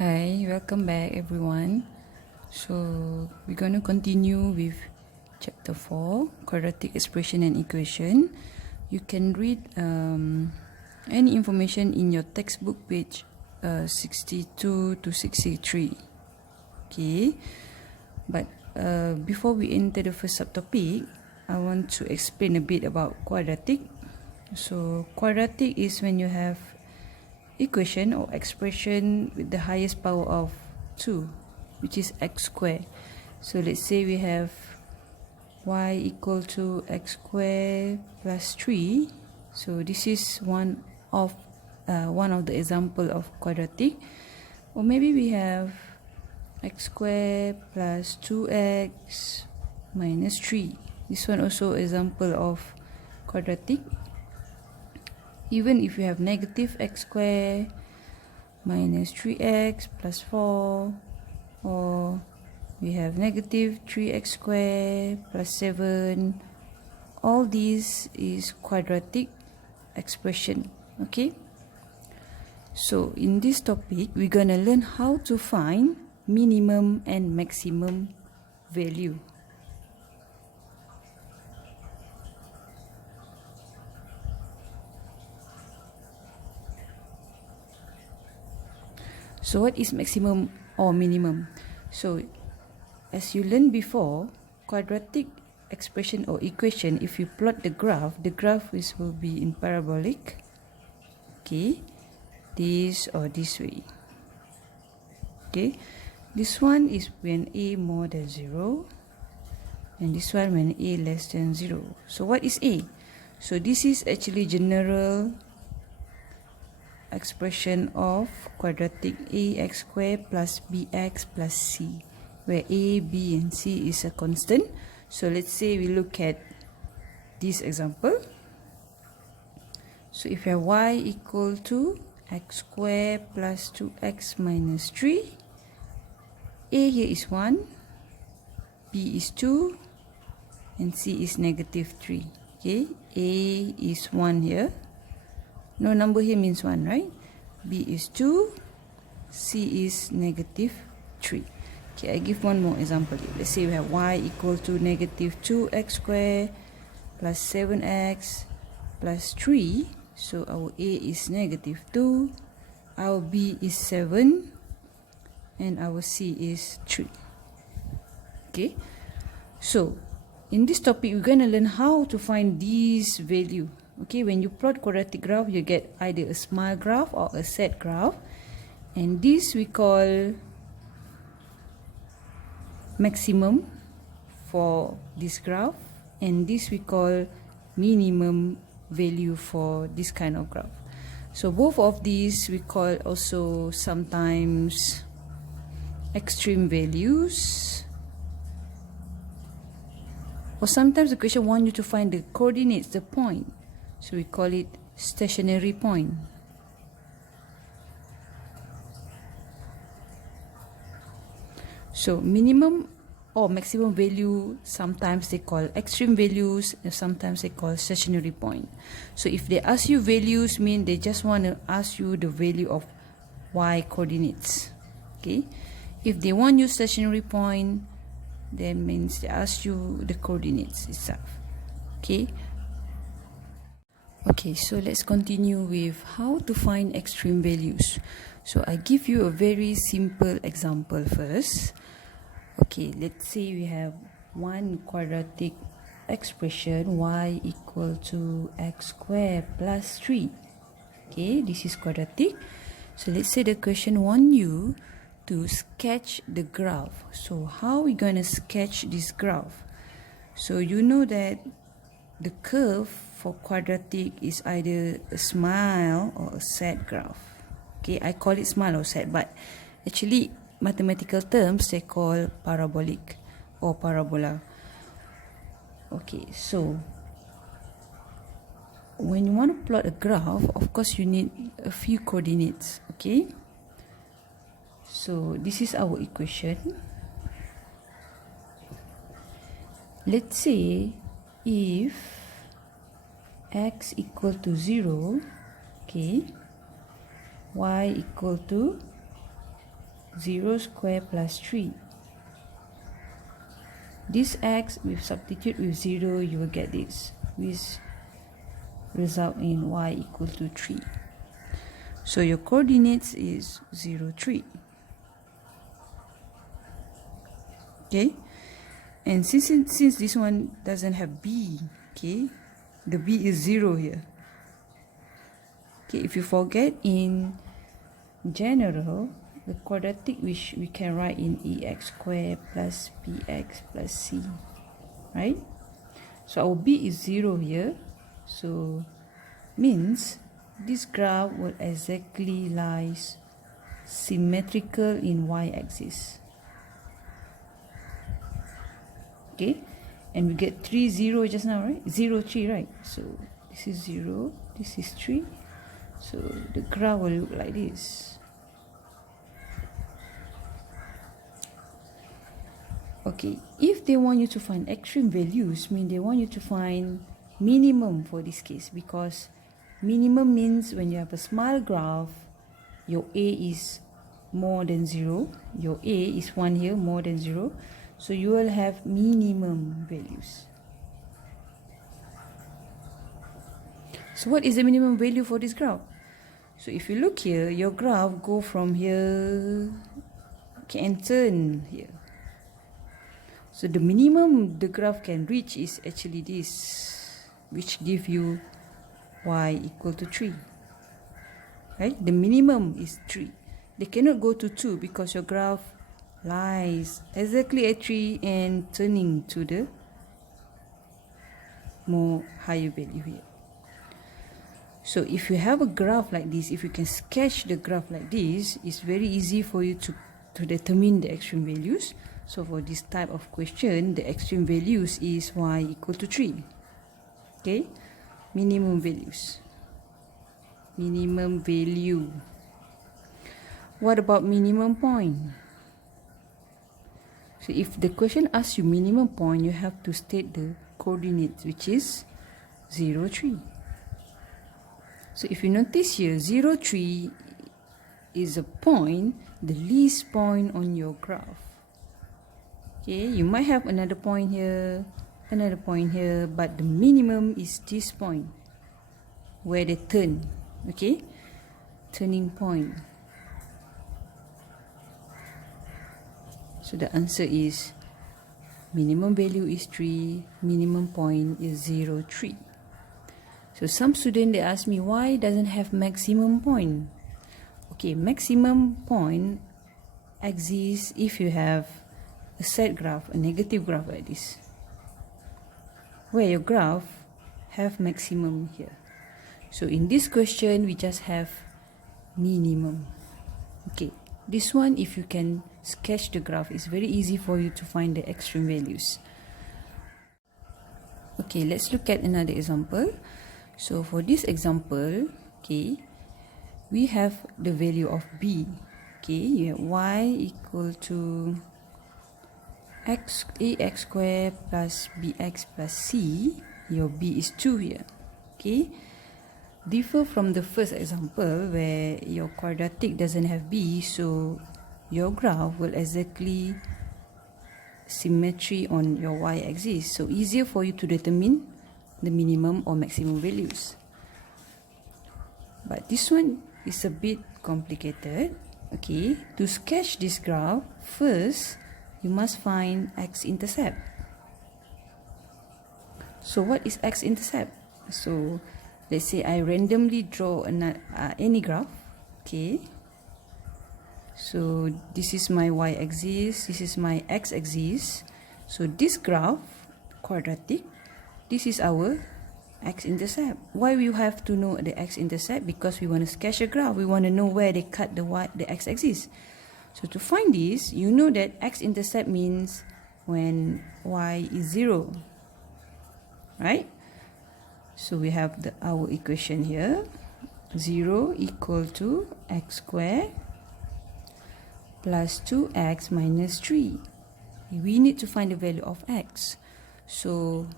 Hi, welcome back everyone. So we're going to continue with chapter 4, quadratic expression and equation. You can read any information in your textbook page 62 to 63. Okay, but before we enter the first subtopic, I want to explain a bit about quadratic. So quadratic is when you have equation or expression with the highest power of 2, which is x squared. So let's say we have y equal to x squared plus 3. So this is one of the example of quadratic. Or maybe we have x squared plus 2x minus 3. This one also example of quadratic. Even if you have negative x squared minus 3x plus 4, or we have negative 3x squared plus 7, all these is quadratic expression. Okay, so in this topic we're gonna learn how to find minimum and maximum value. So what is maximum or minimum? So as you learned before, quadratic expression or equation, if you plot the graph will be in parabolic. Okay, this or this way. Okay, this one is when a more than 0, and this one when a less than 0. So what is a? So this is actually general expression of quadratic ax squared plus bx plus c, where a, b and c is a constant. So let's say we look at this example. So if you have y equal to x squared plus 2x minus 3, a here is 1, b is 2, and c is negative 3. Okay, a is 1 here. No number here means 1, right? B is 2, C is negative 3. Okay, I give one more example here. Let's say we have y equal to negative 2x squared plus 7x plus 3. So our A is negative 2, our B is 7, and our C is 3. Okay, so in this topic we're going to learn how to find this value. Okay, when you plot quadratic graph, you get either a smile graph or a sad graph, and this we call maximum for this graph, and this we call minimum value for this kind of graph. So both of these we call also sometimes extreme values, or sometimes the question wants you to find the coordinates, the point. So we call it stationary point. So minimum or maximum value, sometimes they call extreme values, and sometimes they call stationary point. So if they ask you values, mean they just want to ask you the value of y coordinates. Okay, if they want you stationary point, that means they ask you the coordinates itself. Okay. Okay, so let's continue with how to find extreme values. So I give you a very simple example first. Okay, let's say we have one quadratic expression, y equal to x squared plus 3. Okay, this is quadratic. So let's say the question wants you to sketch the graph. So how are we going to sketch this graph? So you know that the curve for quadratic is either a smile or a sad graph. Okay, I call it smile or sad, but actually mathematical terms they call parabolic or parabola. Okay, so when you want to plot a graph, of course you need a few coordinates. Okay, so this is our equation. Let's say if x equal to 0, okay, y equal to 0 square plus 3. This x, we substitute with 0, you will get this, which result in y equal to 3. So your coordinates is 0, 3. Okay, and since this one doesn't have b, okay, the b is 0 here. Okay, if you forget, in general, the quadratic which we can write in ex squared plus bx plus c, right? So our b is 0 here, so means this graph will exactly lies symmetrical in y-axis. Okay, and we get 3, 0 just now, right? 0, 3, right? So this is 0, this is 3. So the graph will look like this. Okay, if they want you to find extreme values, mean they want you to find minimum for this case, because minimum means when you have a small graph, your a is more than 0, your a is 1 here, more than 0, so you will have minimum values. So what is the minimum value for this graph? So if you look here, your graph go from here, okay, and turn here. So the minimum the graph can reach is actually this, which give you y equal to 3. Right? The minimum is 3. They cannot go to 2 because your graph lies exactly at 3 and turning to the more higher value here. So if you have a graph like this, if you can sketch the graph like this, it's very easy for you to determine the extreme values. So for this type of question, the extreme values is y equal to 3. Okay, minimum values. Minimum value. What about minimum point? So if the question asks you minimum point, you have to state the coordinates, which is 0, 3. So if you notice here, 0, 3 is a point, the least point on your graph. Okay, you might have another point here, but the minimum is this point where they turn. Okay, turning point. So the answer is minimum value is 3, minimum point is 0, 3. So some student, they ask me, why doesn't have maximum point? Okay, maximum point exists if you have a set graph, a negative graph like this, where your graph have maximum here. So in this question, we just have minimum. Okay, this one, if you can sketch the graph, it's very easy for you to find the extreme values. Okay, let's look at another example. So for this example, okay, we have the value of b. Okay, you have y equal to ax squared plus bx plus c. Your b is 2 here. Okay, differ from the first example where your quadratic doesn't have b, so your graph will exactly symmetry on your y-axis, so easier for you to determine the minimum or maximum values. But this one is a bit complicated. Okay, to sketch this graph, first you must find x-intercept. So what is x-intercept? So let's say I randomly draw any graph. Okay, so this is my y-axis, this is my x-axis. So this graph, quadratic, this is our x-intercept. Why we have to know the x-intercept? Because we want to sketch a graph. We want to know where they cut the x-axis. So to find this, you know that x-intercept means when y is 0, right? So we have our equation here, 0 equal to x squared plus 2x minus 3. We need to find the value of x. So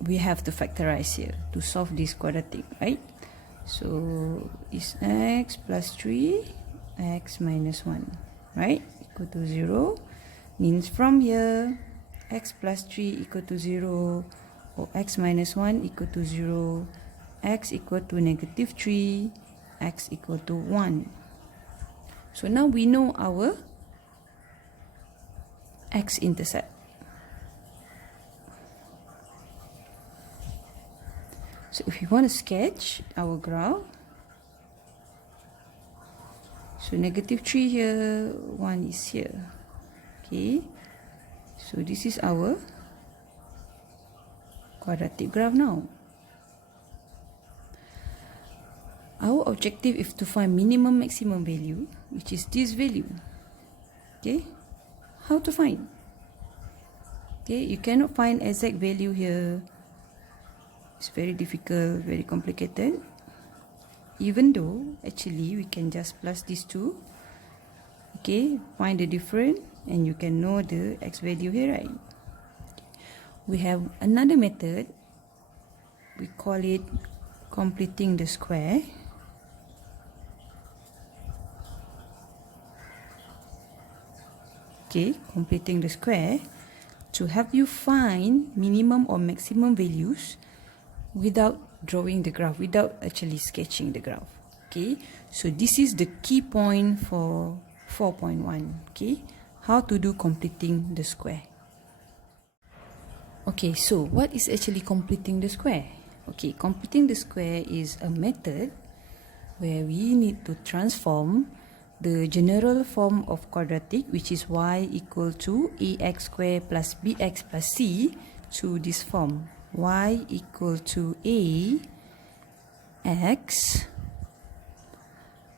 we have to factorize here to solve this quadratic, right? So it's x plus 3, x minus 1, right? Equal to 0 means from here x plus 3 equal to 0 or x minus 1 equal to 0, x equal to negative 3, x equal to 1. So now we know our x-intercept. So if you want to sketch our graph, so negative 3 here, 1 is here. Okay, so this is our quadratic graph now. Our objective is to find minimum maximum value, which is this value. Okay, how to find? Okay, you cannot find exact value here. It's very difficult, very complicated. Even though actually we can just plus these two. Okay, find the difference and you can know the x value here, right? We have another method. We call it completing the square. Okay, completing the square to help you find minimum or maximum values without drawing the graph, without actually sketching the graph. Okay, so this is the key point for 4.1. Okay, how to do completing the square. Okay, so what is actually completing the square? Okay, completing the square is a method where we need to transform the general form of quadratic, which is y equal to ax squared plus bx plus c, to this form, y equal to a x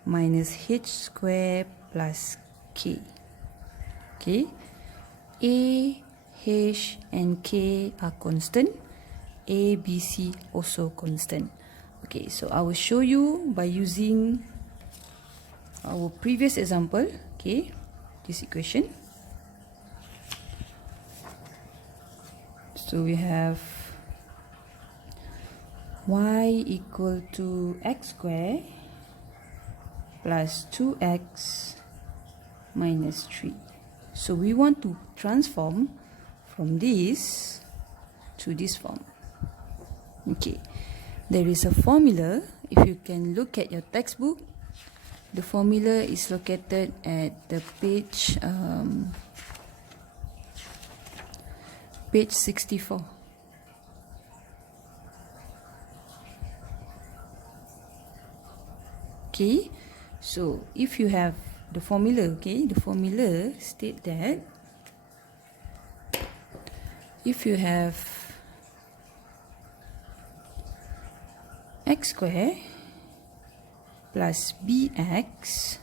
minus h squared plus k. Okay, a, h and k are constant, a, b, c also constant. Okay, so I will show you by using our previous example. Okay, this equation. So we have y equal to x squared plus 2x minus 3. So we want to transform from this to this form. Okay, there is a formula. If you can look at your textbook, the formula is located at the page 64. Okay, so if you have the formula, okay, the formula state that if you have x squared plus bx,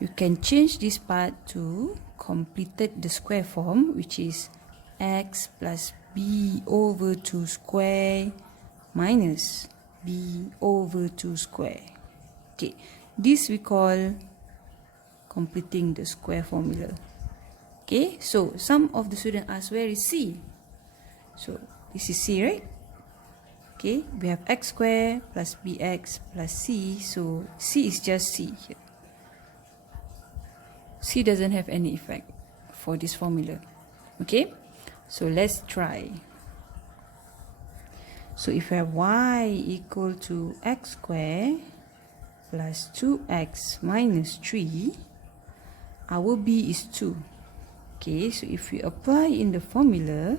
you can change this part to completed the square form, which is x plus b over 2 square minus b over 2 square. Okay, this we call completing the square formula. Okay, so some of the students ask, where is c? So this is c, right? Okay, we have x squared plus bx plus c, so c is just c here. C doesn't have any effect for this formula. Okay, so let's try. So if we have y equal to x squared plus 2x minus 3, our b is 2. Okay, so if we apply in the formula,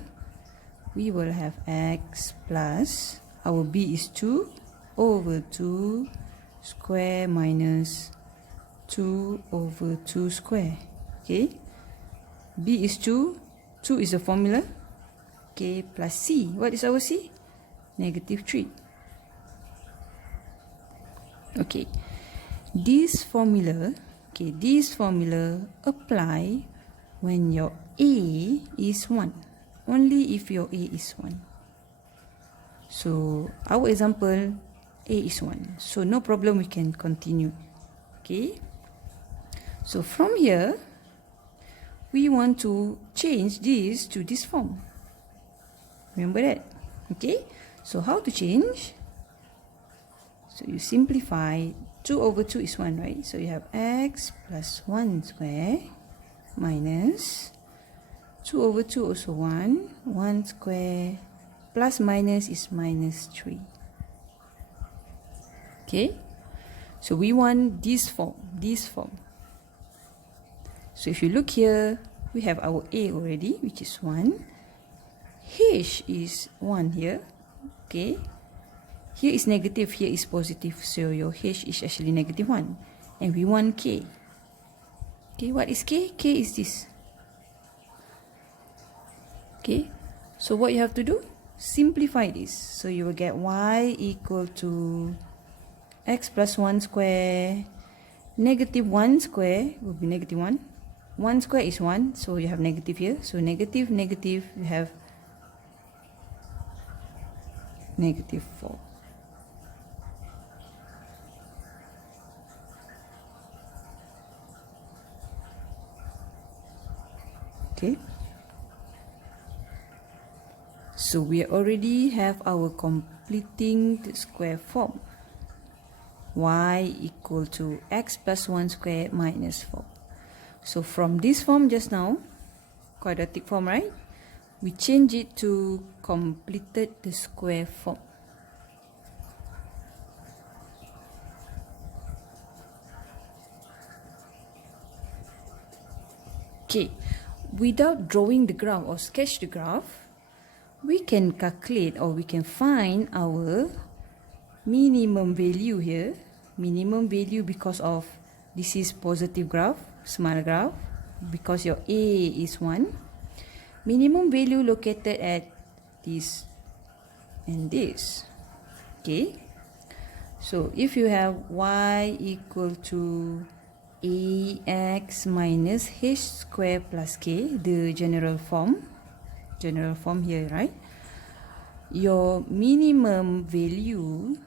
we will have x plus, our b is 2 over 2 square minus 2 over 2 square. Okay, b is 2, 2 is the formula. Okay, plus c, what is our c? Negative 3. Okay, this formula, okay, this formula apply when your a is 1, only if your a is 1. So our example, a is 1, so no problem, we can continue. Okay, so from here we want to change this to this form. Remember that? Okay, so how to change? So you simplify 2 over 2 is 1, right? So you have x plus 1 square minus 2 over 2 also 1. 1 square plus minus is minus 3. Okay? So we want this form. So if you look here, we have our a already, which is 1. H is 1 here. Okay? Here is negative, here is positive. So your H is actually negative 1. And we want k. Okay, what is k? K is this. Okay? So what you have to do? Simplify this. So you will get y equal to x plus 1 square. Negative 1 square will be negative 1. 1 square is 1, so you have negative here. So negative, negative, you have negative 4. Okay. So we already have our completing the square form. Y equal to x plus 1 square minus 4. So from this form just now, quadratic form, right? We change it to completed the square form. Okay, without drawing the graph or sketch the graph, we can calculate or we can find our minimum value here. Minimum value because of this is positive graph, smile graph, because your a is 1. Minimum value located at this and this. Okay. So if you have y equal to ax minus h square plus k, the general form here, right? Your minimum value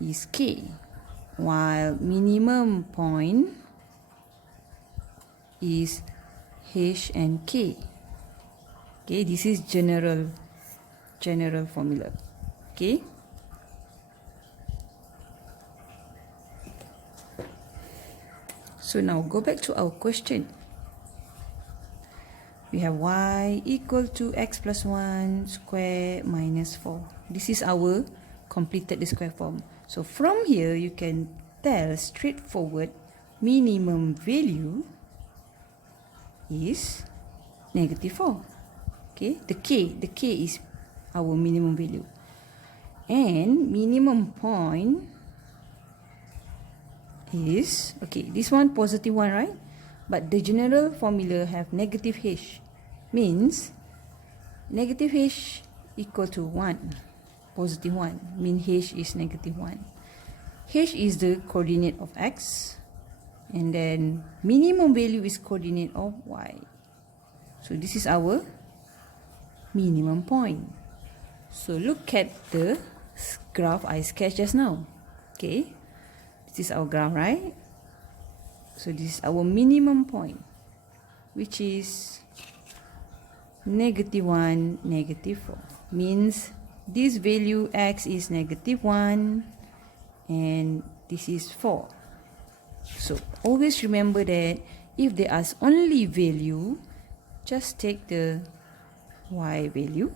is k, while minimum point is h and k. Okay, this is general formula. Okay. So now go back to our question. We have y equal to x plus 1 square minus 4. This is our completed the square form. So from here you can tell straightforward minimum value is negative 4. Okay, the k is our minimum value. And minimum point is, okay, this one positive 1, right? But the general formula have negative h, means negative h equal to 1, positive 1, mean h is negative 1. H is the coordinate of x, and then minimum value is coordinate of y. So this is our minimum point. So look at the graph I sketched just now. Okay, this is our graph, right? So this is our minimum point, which is negative 1, negative 4. Means this value x is negative 1 and this is 4. So always remember that if there is only value, just take the y value.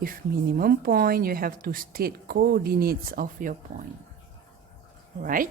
If minimum point, you have to state coordinates of your point. Right?